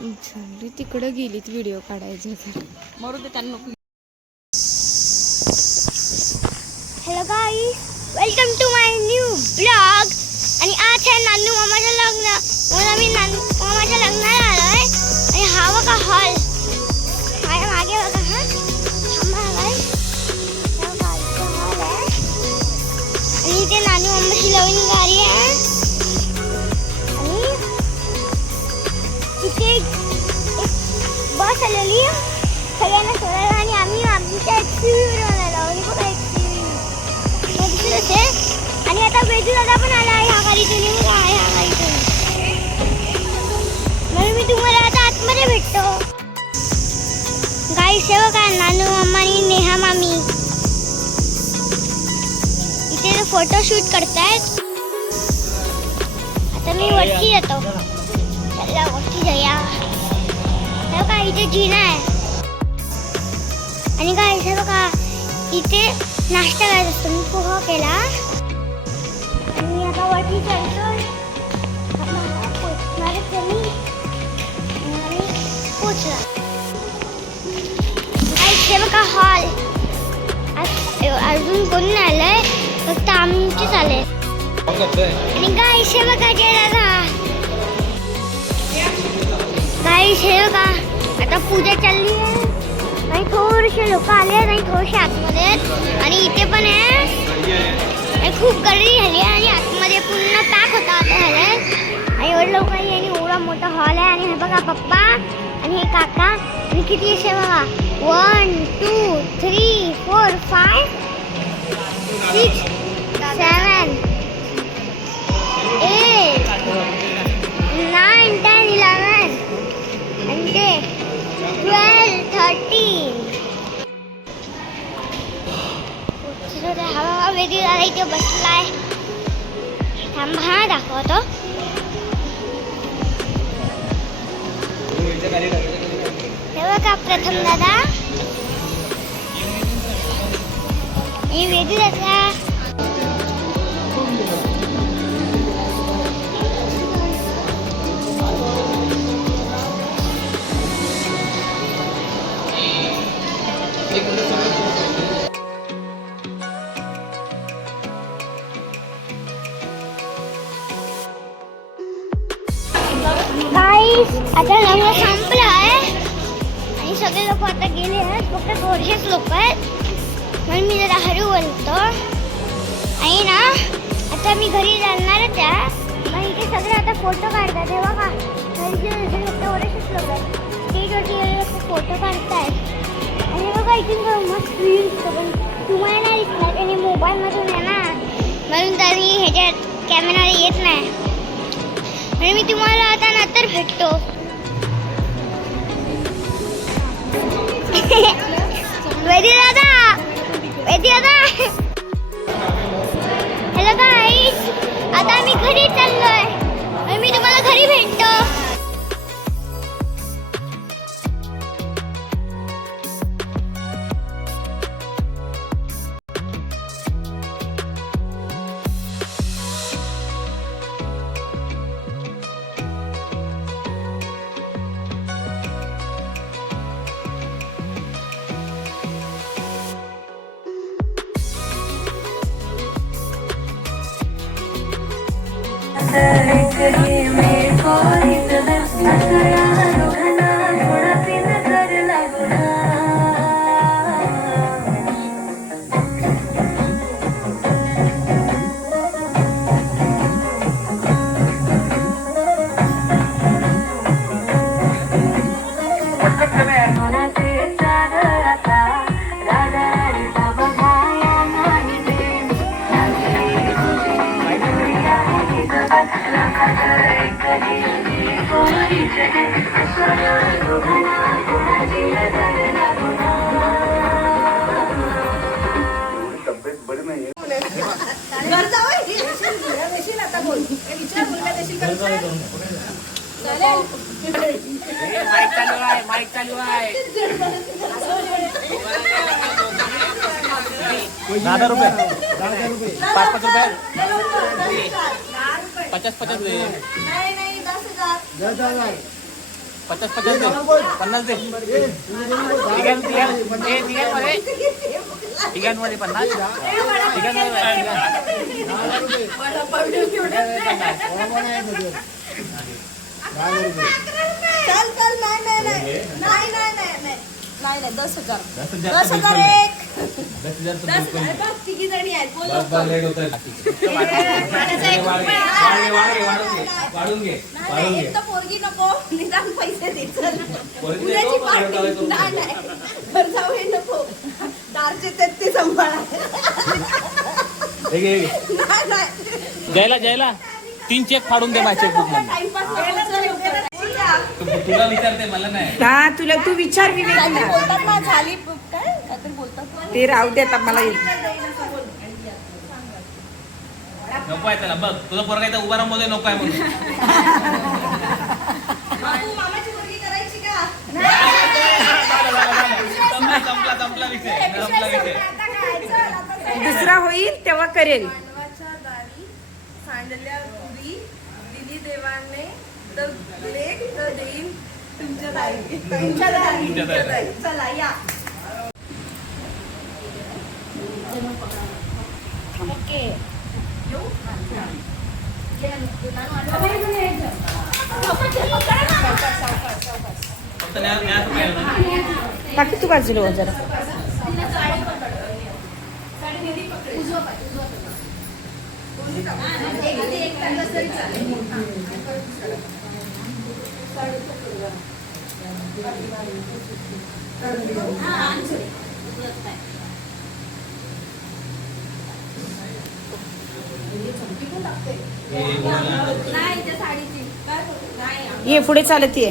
झाली तिकडं गेलीत व्हिडिओ काढायचे तर मरू दे त्यांना. Hello guys, welcome to my new blog. आणि आज आहे नानू मामाचं लग्न. म्हणून आम्ही नानू मामाच्या लग्नाला आलोय. आणि हा बघा हॉल, माझ्या मागे बघा. हा हॉल आहे. आणि इथे नानू मामाची नवीन गाडी आहे. आणि तिथे एक बस आलेली सगळ्यांना सोडायला. आणि आम्ही आमच्या एक्सपीरियन्स आणि आता वेदू दादा पण आला आहे ह्या गाडीतून. ह्या गाडीतून म्हणून मी तुम्हाला आता आतमध्ये भेटतो. गाईस हे बघा, नानू मामा आणि नेहा मामी इथे फोटोशूट करतायत. आता मी वरती येतो. चला वरती जाऊया. हे बघा इथे जिना आहे. आणि गाईस हे बघा, इथे नाश्ता करायचा असतो. मी पोहा केला आणि आता वरती चढतोय. पोचणारच मी आणि पोचला. हे बघा हॉल. अजून कोणी नाही आलंय, फक्त आमचेच आले. आणि गाईस हे बघा जे दादा. गाईस हे बघा, आता पूजा चालली आहे. आणि थोडेसे लोक आले आणि थोडेसे आतमध्ये आहेत. आणि इथे पण आहे. खूप गर्दी झाली आहे आणि आतमध्ये पूर्ण पॅक होता आता झालंय. आणि एवढं लोक आहे आणि एवढा मोठा हॉल आहे. आणि हे बघा पप्पा आणि हे काका. आणि किती असे बघा, 1 2 3 4 5 6 7 8 9 10 11 and 12 13. हा वेदी दादा इथे बसलाय. थांबा हा दाखवतो. हे बघा प्रथम दादा, हे वेदी दादा. आता लग्न संपलं आहे आणि सगळे लोक आता गेले आहेत. फक्त थोडेसेच लोक आहेत म्हणून मी जरा हळू बोलतो. आणि ना आता मी घरी जाणार त्या. मग इथे सगळे आता फोटो काढतात. हे बघा, घरी फक्त थोडेसेच लोक आहेत. स्टेजवरती फोटो काढतायत. आणि बघा इथून मस्त रील्स पण तुम्हाला नाही दिसणार आणि मोबाईलमधून आहे ना, म्हणून तरी ह्याच्यात कॅमेरा येत नाही. आणि मी तुम्हाला आता नंतर भेटतो. वेदी दादा, वेदी दादा. हॅलो गाईस, आता आम्ही घरी चाललोय आणि मी तुम्हाला घरी भेटतो. माईक चालू आहे. 10 रुपये 5 रुपये 50 ले. नहीं 10,000. 50 दे 50 दे तिघांमध्ये 50 चल चल नाही 10,000 तिघी जणी आहेत बोल एक तर पोरगी नको निदान पैसे दे चल उद्याची पार्टी नाही घर जाऊ हे नको दारचे ते सांभाळा जयला 3 चेक फाडून दे माझ्या चेकबुक मध्ये तुला विचारते मला नाही हा तुला तू विचार विवेकला बोलतात ना झाली काय काहीतरी बोलतात ते राहू दे आता मला नको आहे त्याला बघ तुझा पोरगा इथं उभा राहून नको आहे म्हणून मामाची मुलगी करायची का संपला विषय दुसरा होईल तेव्हा करेल मानवाच्या दारी सांडल्या पुरी दिली देवाने तर लेख तर देईन तुमच्या दारी चला या फक्त न्यास पाहिजे बाकी तू बाजूला हो जरा ये पुढे चालत ये